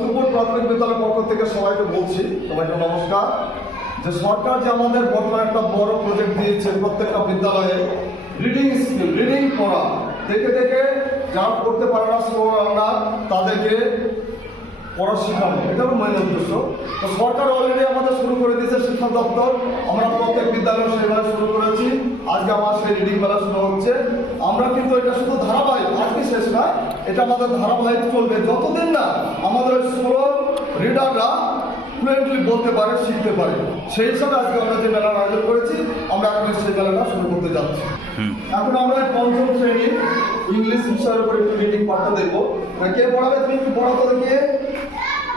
লক্ষ্মীপুর প্রাথমিক বিদ্যালয়ের পক্ষ থেকে সবাইকে বলছি, সবাইকে নমস্কার। যে সরকার যে আমাদের বর্তমানে একটা বড় প্রজেক্ট দিয়েছে প্রত্যেকটা বিদ্যালয়ে রিডিং স্কিল, রিডিং পড়া, দেখে দেখে যারা পড়তে পারে না আমরা তাদেরকে পড়া শেখানো, এটা হলো মেন উদ্দেশ্য। তো সরকার অলরেডি আমাদের শুরু করে দিয়েছে, শিক্ষা দপ্তর, আমরা প্রত্যেক বিদ্যালয়ে সেভাবে শুরু করেছি। আজকে আমার সেই রিডিং বেলা শুরু হচ্ছে। আমরা কিন্তু এটা শুধু ধারাবাহিক, আজকে শেষ না, এটা আমাদের ধারাবাহিক চলবে যতদিন না আমাদের স্লো রিডাররা ফ্লুয়েন্টলি বলতে পারে, শিখতে পারে। সেই হিসাবে আজকে আমরা যে মেলার আয়োজন করেছি, আমরা এখন সেই মেলাটা শুরু করতে যাচ্ছি। এখন আমরা পঞ্চম শ্রেণী ইংলিশ বিষয়ের উপর একটু রিডিং পাঠটা দেখবো। কে পড়াবে? তুমি একটু পড়া তো দেখি।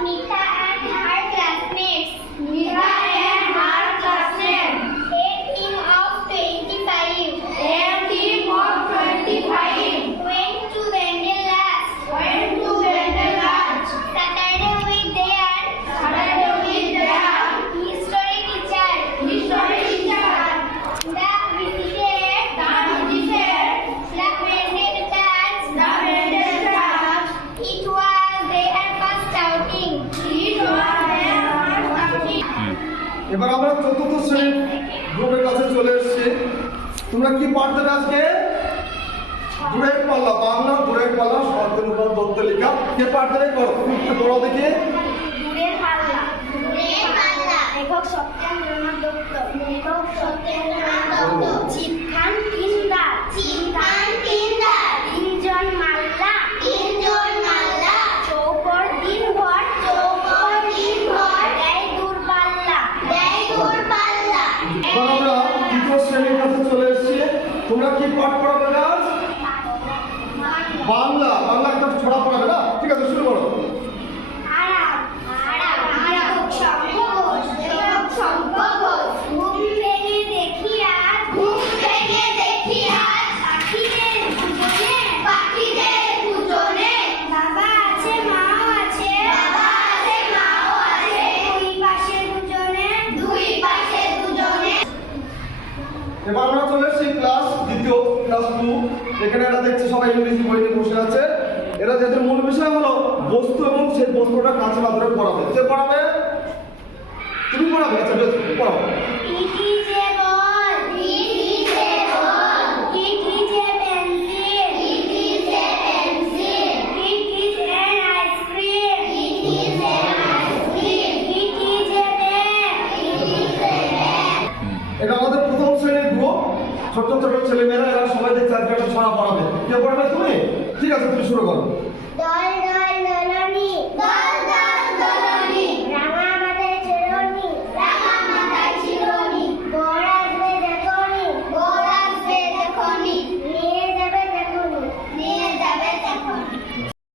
Mita and her classmates. Mita and her classmates. A team of 25. A team of 25. Went to Vanderlust. Went to Vanderlust. Saturday with their. Saturday with their. History teacher. History teacher. The visited. The visited. The Vandal church. The Vandal church. It was their first outing. It was their first outing. এবার আমরা চতুর্থ শ্রেণীর গ্রুপের কাছে চলে এসেছি। তোমরা কি পাঠ দেবে আজকে? দূরের পাল্লা, বাংলা দূরের পাল্লা, শব্দের উপর দত্ত লেখা। কে পাঠ দেবে? করো, একটু পড়াও দেখি। দূরের পাল্লা। দূরের পাল্লা। লেখক সত্যেন্দ্রনাথ দত্ত। লেখক সত্যেন্দ্রনাথ দত্ত। চিৎখান তিনদার। চিৎখান তিনদার। তিনজন মাল্লা। তিনজন মাল্লা। চৌকর দিনভর। চৌকর দিনভর। দেয় দূরপাল্লা। দেয় দূরপাল্লা। এবার আমরা তৃতীয় শ্রেণীর কাছে চলে এসেছি। তোমরা কি পাঠ পড়াবে না? বাংলা। বাংলা একটা ছড়া পড়াবে না? ঠিক আছে, শুরু করো। আরাম। আরাম। লেখক শঙ্খ ঘোষ। লেখক শঙ্খ ঘোষ। ঘুম ভেঙে দেখি আজ। ঘুম ভেঙে দেখি আজ। পাখিদের পূজনে। পাখিদের পূজনে। বাবা আছে, মাও আছে। বাবা আছে, মাও আছে। দুই পাশে দুজনে। দুই পাশে দুজনে। এবার আমরা চলে এসেছি ক্লাস দ্বিতীয়, ক্লাস 2। এখানে এরা দেখছি সবাই ইংরেজি বই নিয়ে বসে আছে। এরা যাদের মূল বিষয় হলো বস্তু এবং সেই বস্তুটা কাছে মাত্রা পড়াবে। কে পড়াবে? তুমি পড়াবে? আচ্ছা বেশ, পড়াও। It is a ball. It is a ball. It is a pencil. It is a pencil. It is an ice cream. It is an ice cream. It is a bag. It is a bag. এটা আমাদের প্রথম শ্রেণীর group, ছোট ছোট ছেলেমেয়েরা, এরা সবাই দেখছে আজকে একটা ছড়া পড়াবে। কে পড়াবে? তুমি? ঠিক আছে, তুমি শুরু করো।